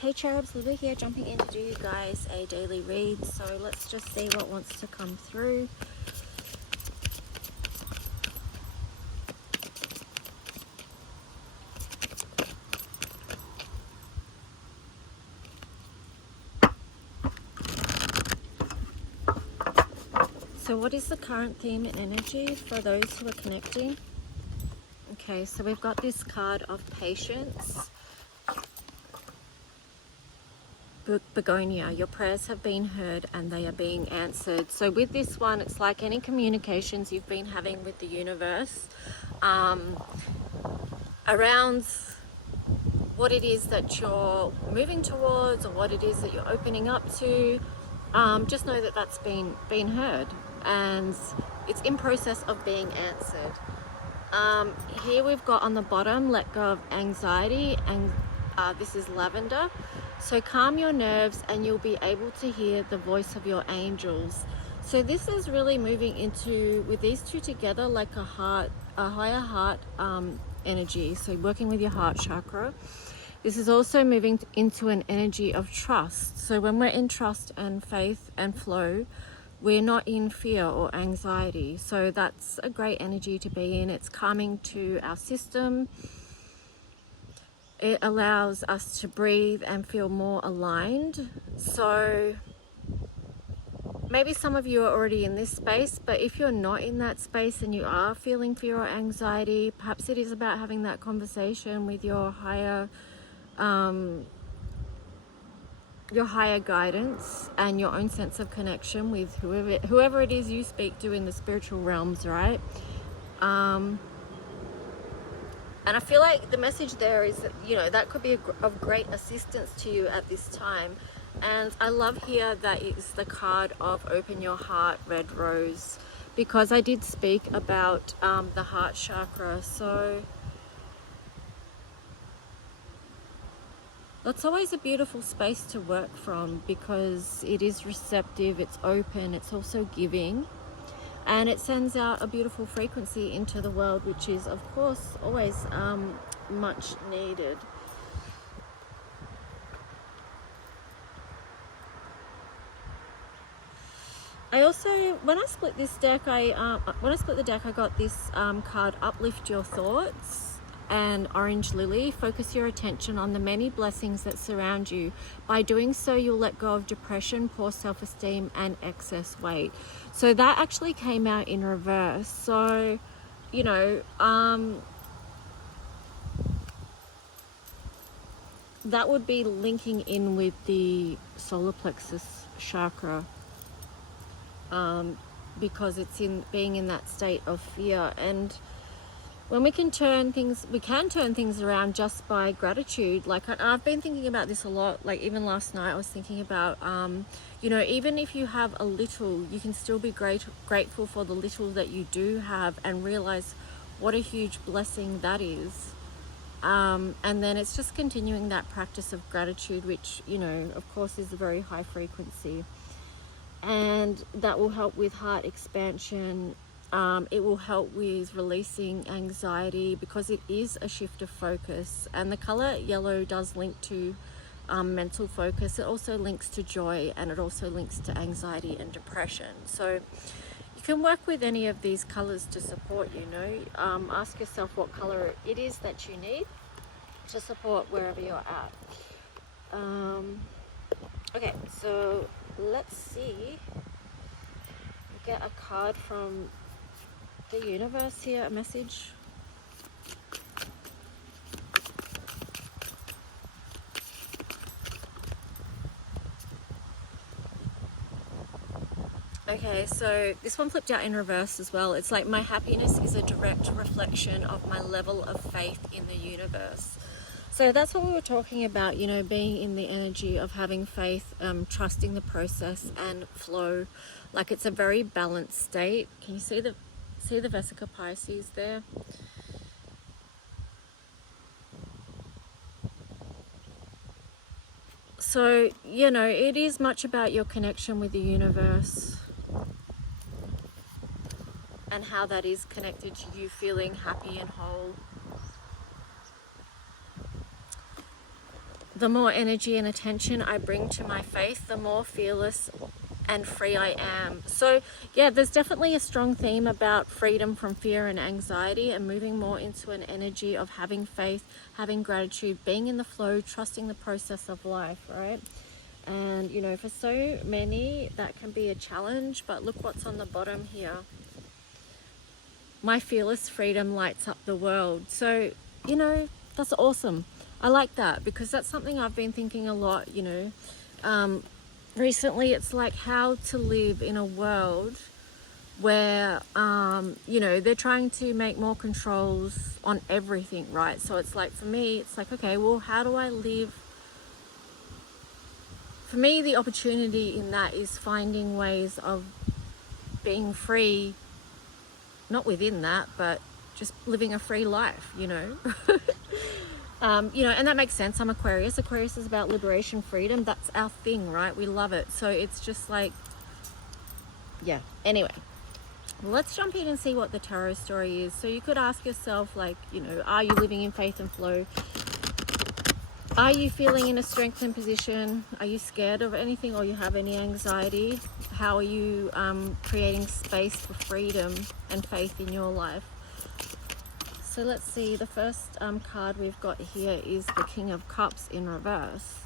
Hey cherubs, Lulu here, jumping in to do you guys a daily read. So let's just see what wants to come through. So what is the current theme and energy for those who are connecting? Okay, so we've got this card of patience. Begonia, your prayers have been heard and they are being answered. So with this one, it's like any communications you've been having with the universe around what it is that you're moving towards or what it is that you're opening up to. Just know that that's been heard and it's in process of being answered. Here we've got on the bottom, let go of anxiety, and this is lavender. So calm your nerves and you'll be able to hear the voice of your angels. So this is really moving into, with these two together, like a higher heart energy. So working with your heart chakra. This is also moving into an energy of trust. So when we're in trust and faith and flow, we're not in fear or anxiety. So that's a great energy to be in. It's calming to our system. It allows us to breathe and feel more aligned. So maybe some of you are already in this space, but if you're not in that space and you are feeling fear or anxiety, perhaps it is about having that conversation with your higher guidance and your own sense of connection with whoever it is you speak to in the spiritual realms, right? And I feel like the message there is that, you know, that could be of great assistance to you at this time. And I love here that it's the card of open your heart, red rose, because I did speak about the heart chakra. So that's always a beautiful space to work from because it is receptive, it's open, it's also giving. And it sends out a beautiful frequency into the world, which is, of course, always much needed. I also, when I split this deck, I got this card, Uplift Your Thoughts, and Orange Lily, focus your attention on the many blessings that surround you. By doing so, you'll let go of depression, poor self-esteem, and excess weight. So that actually came out in reverse. So, you know, that would be linking in with the solar plexus chakra, because it's in being in that state of fear. And when we can turn things around just by gratitude. Like I've been thinking about this a lot. Like even last night I was thinking about, you know, even if you have a little, you can still be grateful for the little that you do have and realize what a huge blessing that is. And then it's just continuing that practice of gratitude, which, you know, of course is a very high frequency. And that will help with heart expansion. It will help with releasing anxiety because it is a shift of focus, and the color yellow does link to mental focus. It also links to joy, and it also links to anxiety and depression. So you can work with any of these colors to support, you know. Ask yourself what color it is that you need to support wherever you're at. Okay, so let's see. Get a card from the universe here, a message. Okay, so this one flipped out in reverse as well. It's like, my happiness is a direct reflection of my level of faith in the universe. So that's what we were talking about, you know, being in the energy of having faith, trusting the process and flow. Like it's a very balanced state. Can you see the Vesica Pisces there? So, you know, it is much about your connection with the universe and how that is connected to you feeling happy and whole. the more energy and attention I bring to my faith, the more fearless and free I am. So yeah, there's definitely a strong theme about freedom from fear and anxiety, and moving more into an energy of having faith, having gratitude, being in the flow, trusting the process of life, right? And you know, for so many that can be a challenge, but look what's on the bottom here. My fearless freedom lights up the world. So you know, that's awesome. I like that, because that's something I've been thinking a lot, you know. Recently, it's like how to live in a world where, you know, they're trying to make more controls on everything, right? So it's like, for me, it's like, okay, well, how do I live? For me, the opportunity in that is finding ways of being free, not within that, but just living a free life, you know. You know, and that makes sense. I'm Aquarius. Aquarius is about liberation, freedom. That's our thing, right? We love it. So it's just like, yeah. Anyway, let's jump in and see what the tarot story is. So you could ask yourself, like, you know, are you living in faith and flow? Are you feeling in a strengthened position? Are you scared of anything, or you have any anxiety? How are you creating space for freedom and faith in your life? So let's see, the first card we've got here is the King of Cups in reverse.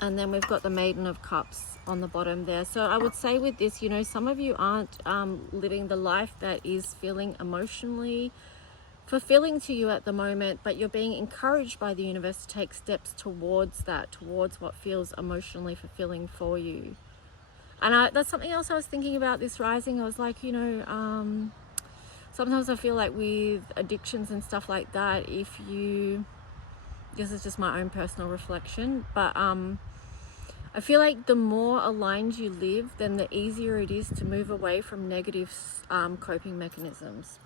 And then we've got the Maiden of Cups on the bottom there. So I would say with this, you know, some of you aren't living the life that is feeling emotionally fulfilling to you at the moment, but you're being encouraged by the universe to take steps towards that, towards what feels emotionally fulfilling for you. And that's something else I was thinking about this rising. I was like, you know, sometimes I feel like with addictions and stuff like that, if you, this is just my own personal reflection, but I feel like the more aligned you live, then the easier it is to move away from negative coping mechanisms.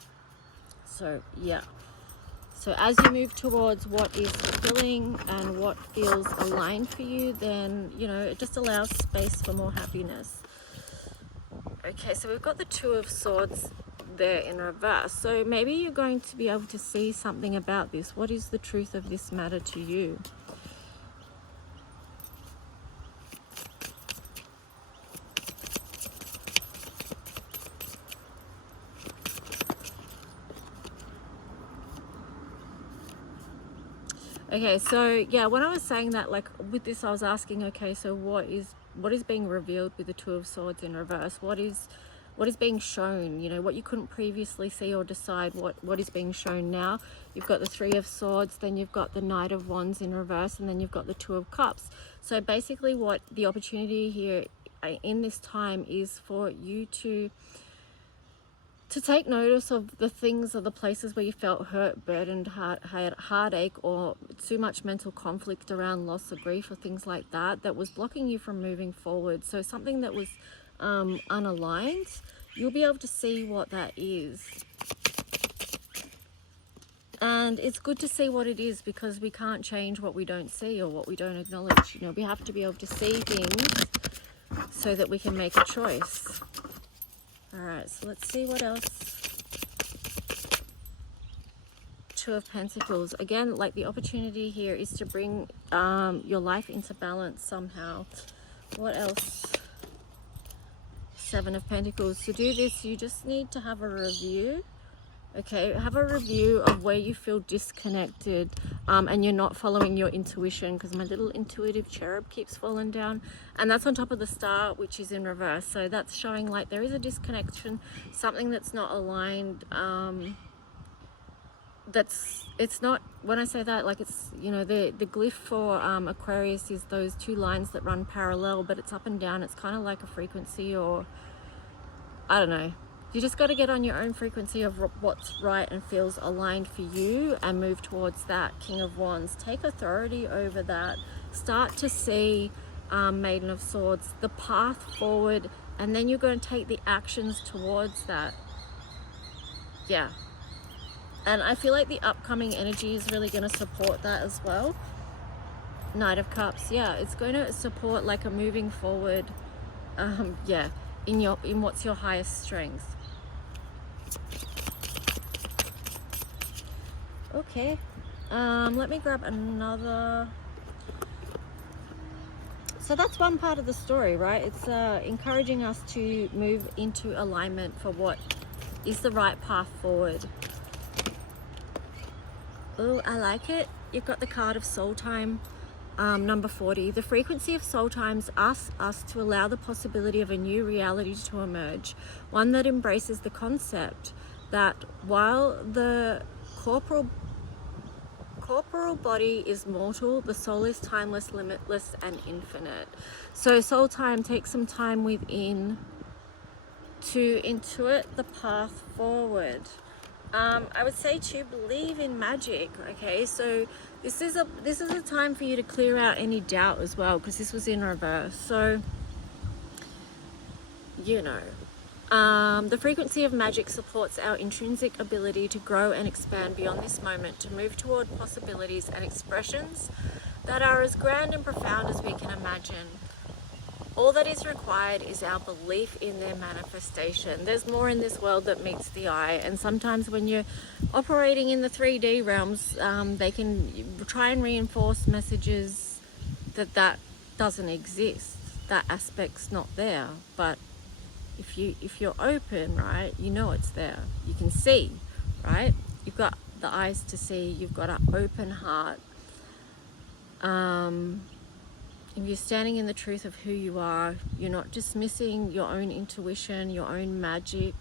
So yeah, so as you move towards what is fulfilling and what feels aligned for you, then, you know, it just allows space for more happiness. Okay, so we've got the Two of Swords there in reverse. So maybe you're going to be able to see something about this. What is the truth of this matter to you? Okay, so yeah, when I was saying that, like with this, I was asking, okay, so what is being revealed with the Two of Swords in reverse? What is being shown? You know, what you couldn't previously see or decide, what is being shown now. You've got the Three of Swords, then you've got the Knight of Wands in reverse, and then you've got the Two of Cups. So basically what the opportunity here in this time is for you to take notice of the things or the places where you felt hurt, burdened, heartache, or too much mental conflict around loss or grief or things like that, that was blocking you from moving forward. So something that was unaligned, you'll be able to see what that is. And it's good to see what it is, because we can't change what we don't see or what we don't acknowledge. You know, we have to be able to see things so that we can make a choice. All right, so let's see what else. Two of Pentacles. Again, like the opportunity here is to bring your life into balance somehow. What else? Seven of Pentacles. To do this, you just need to have a review. Okay, have a review of where you feel disconnected and you're not following your intuition, because my little intuitive cherub keeps falling down, and that's on top of the Star, which is in reverse. So that's showing like there is a disconnection, something that's not aligned. It's not, when I say that, like, it's, you know, the glyph for Aquarius is those two lines that run parallel, but it's up and down. It's kind of like a frequency, or I don't know. You just got to get on your own frequency of what's right and feels aligned for you, and move towards that. King of Wands. Take authority over that. Start to see, Maiden of Swords, the path forward, and then you're going to take the actions towards that. Yeah. And I feel like the upcoming energy is really going to support that as well. Knight of Cups. Yeah, it's going to support like a moving forward. Yeah, in what's your highest strength. Okay, Let me grab another. So that's one part of the story, right? It's encouraging us to move into alignment for what is the right path forward. Oh, I like it. You've got the card of soul time, number 40. The frequency of soul times asks us to allow the possibility of a new reality to emerge, one that embraces the concept that while the corporal body is mortal, the soul is timeless, limitless, and infinite. So soul time takes some time within to intuit the path forward. I would say to believe in magic. Okay, so this is a time for you to clear out any doubt as well, because this was in reverse. So you know, the frequency of magic supports our intrinsic ability to grow and expand beyond this moment, to move toward possibilities and expressions that are as grand and profound as we can imagine. All that is required is our belief in their manifestation. There's more in this world that meets the eye, and sometimes when you're operating in the 3D realms, they can try and reinforce messages that doesn't exist, that aspect's not there. But if you're open, right, you know it's there. You can see, right? You've got the eyes to see. You've got an open heart. If you're standing in the truth of who you are, you're not dismissing your own intuition, your own magic,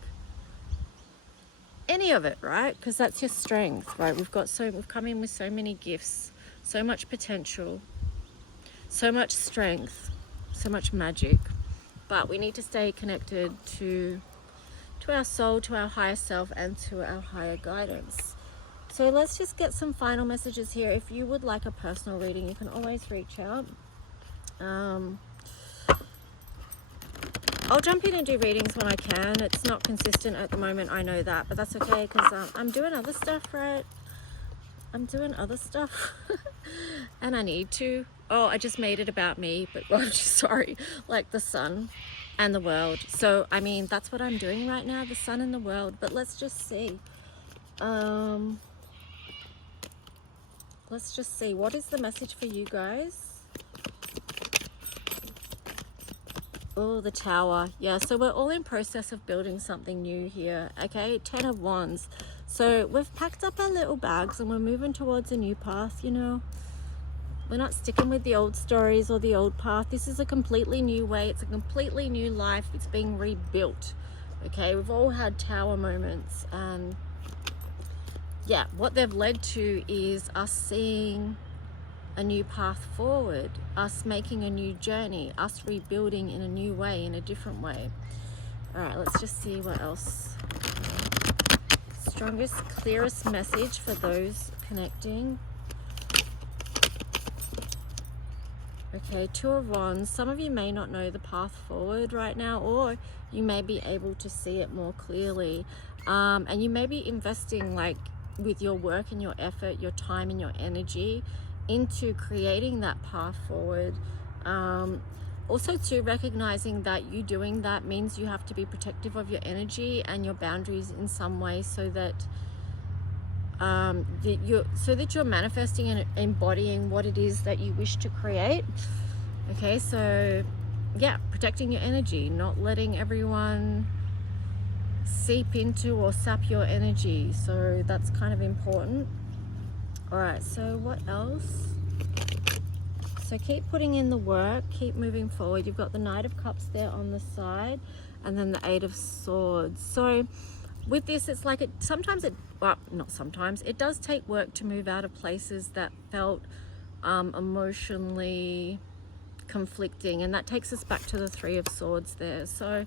any of it, right? Because that's your strength, right? We've come in with so many gifts, so much potential, so much strength, so much magic. But we need to stay connected to our soul, to our higher self, and to our higher guidance. So let's just get some final messages here. If you would like a personal reading, you can always reach out. I'll jump in and do readings when I can. It's not consistent at the moment, I know that, but that's okay, because I'm doing other stuff, right? I'm doing other stuff and I need to. Oh, I just made it about me, but I'm just sorry, like the sun and the world. So I mean, that's what I'm doing right now, the sun and the world. But let's just see. Let's just see, what is the message for you guys? Oh, the Tower. Yeah, so we're all in process of building something new here. Okay, 10 of Wands. So we've packed up our little bags and we're moving towards a new path, you know. We're not sticking with the old stories or the old path. This is a completely new way. It's a completely new life. It's being rebuilt. Okay, we've all had Tower moments, and yeah, what they've led to is us seeing a new path forward, us making a new journey, us rebuilding in a new way, in a different way. All right, let's just see what else. Strongest, clearest message for those connecting. Okay, 2 of Wands. Some of you may not know the path forward right now, or you may be able to see it more clearly. And you may be investing, like, with your work and your effort, your time and your energy into creating that path forward. Also too, recognizing that you doing that means you have to be protective of your energy and your boundaries in some way, so that you're manifesting and embodying what it is that you wish to create. Okay, so yeah, protecting your energy, not letting everyone seep into or sap your energy. So that's kind of important. All right, so what else? So keep putting in the work, keep moving forward. You've got the Knight of Cups there on the side, and then the 8 of Swords. So with this, it's like it does take work to move out of places that felt emotionally conflicting, and that takes us back to the 3 of Swords there. So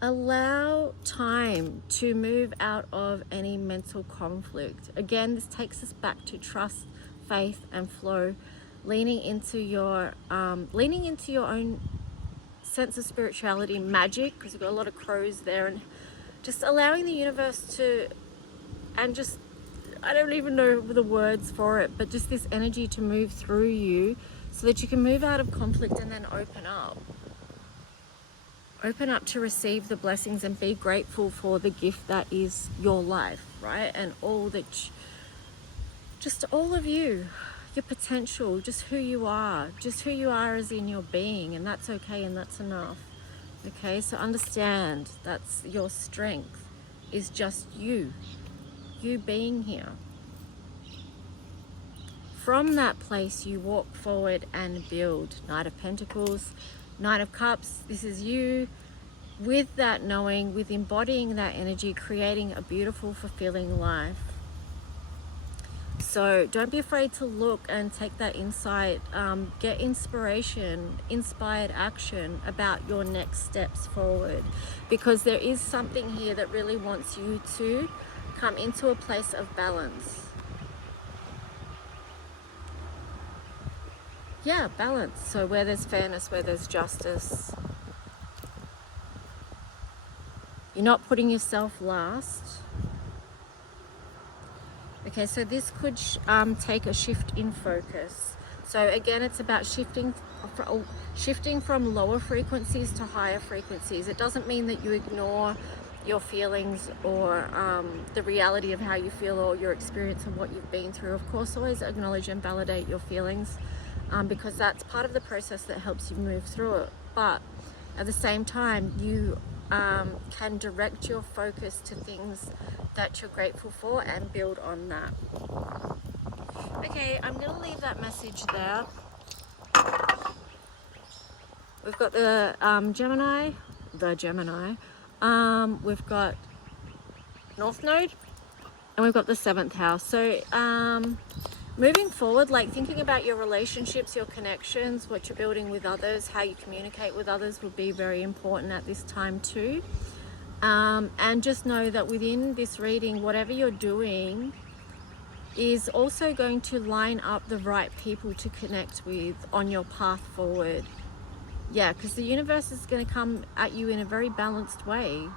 allow time to move out of any mental conflict. Again, this takes us back to trust, faith, and flow, leaning into your own sense of spirituality, magic, because we've got a lot of crows there, and just allowing the universe to, and just, I don't even know the words for it, but just this energy to move through you so that you can move out of conflict and then open up to receive the blessings and be grateful for the gift that is your life, right? And all that just all of you, your potential, just who you are as in your being, and that's okay and that's enough. Okay, so understand that's your strength is just you being here. From that place, you walk forward and build. Knight of Pentacles, Knight of Cups, this is you with that knowing, with embodying that energy, creating a beautiful, fulfilling life. So don't be afraid to look and take that insight, get inspiration, inspired action about your next steps forward, because there is something here that really wants you to come into a place of balance. Yeah, balance. So where there's fairness, where there's justice. You're not putting yourself last. Okay, so this could take a shift in focus. So again, it's about shifting from lower frequencies to higher frequencies. It doesn't mean that you ignore your feelings or the reality of how you feel or your experience and what you've been through. Of course, always acknowledge and validate your feelings, because that's part of the process that helps you move through it. But at the same time, you can direct your focus to things that you're grateful for and build on that. Okay, I'm going to leave that message there. We've got the Gemini. We've got North Node, and we've got the 7th house. So moving forward, like thinking about your relationships, your connections, what you're building with others, how you communicate with others will be very important at this time too. And just know that within this reading, whatever you're doing is also going to line up the right people to connect with on your path forward. Yeah, because the universe is going to come at you in a very balanced way,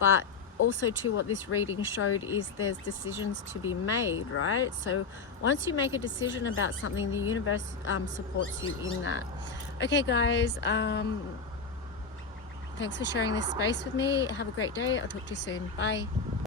but also too, what this reading showed is there's decisions to be made, right? So once you make a decision about something, the universe supports you in that. Okay guys, thanks for sharing this space with me. Have a great day. I'll talk to you soon. Bye.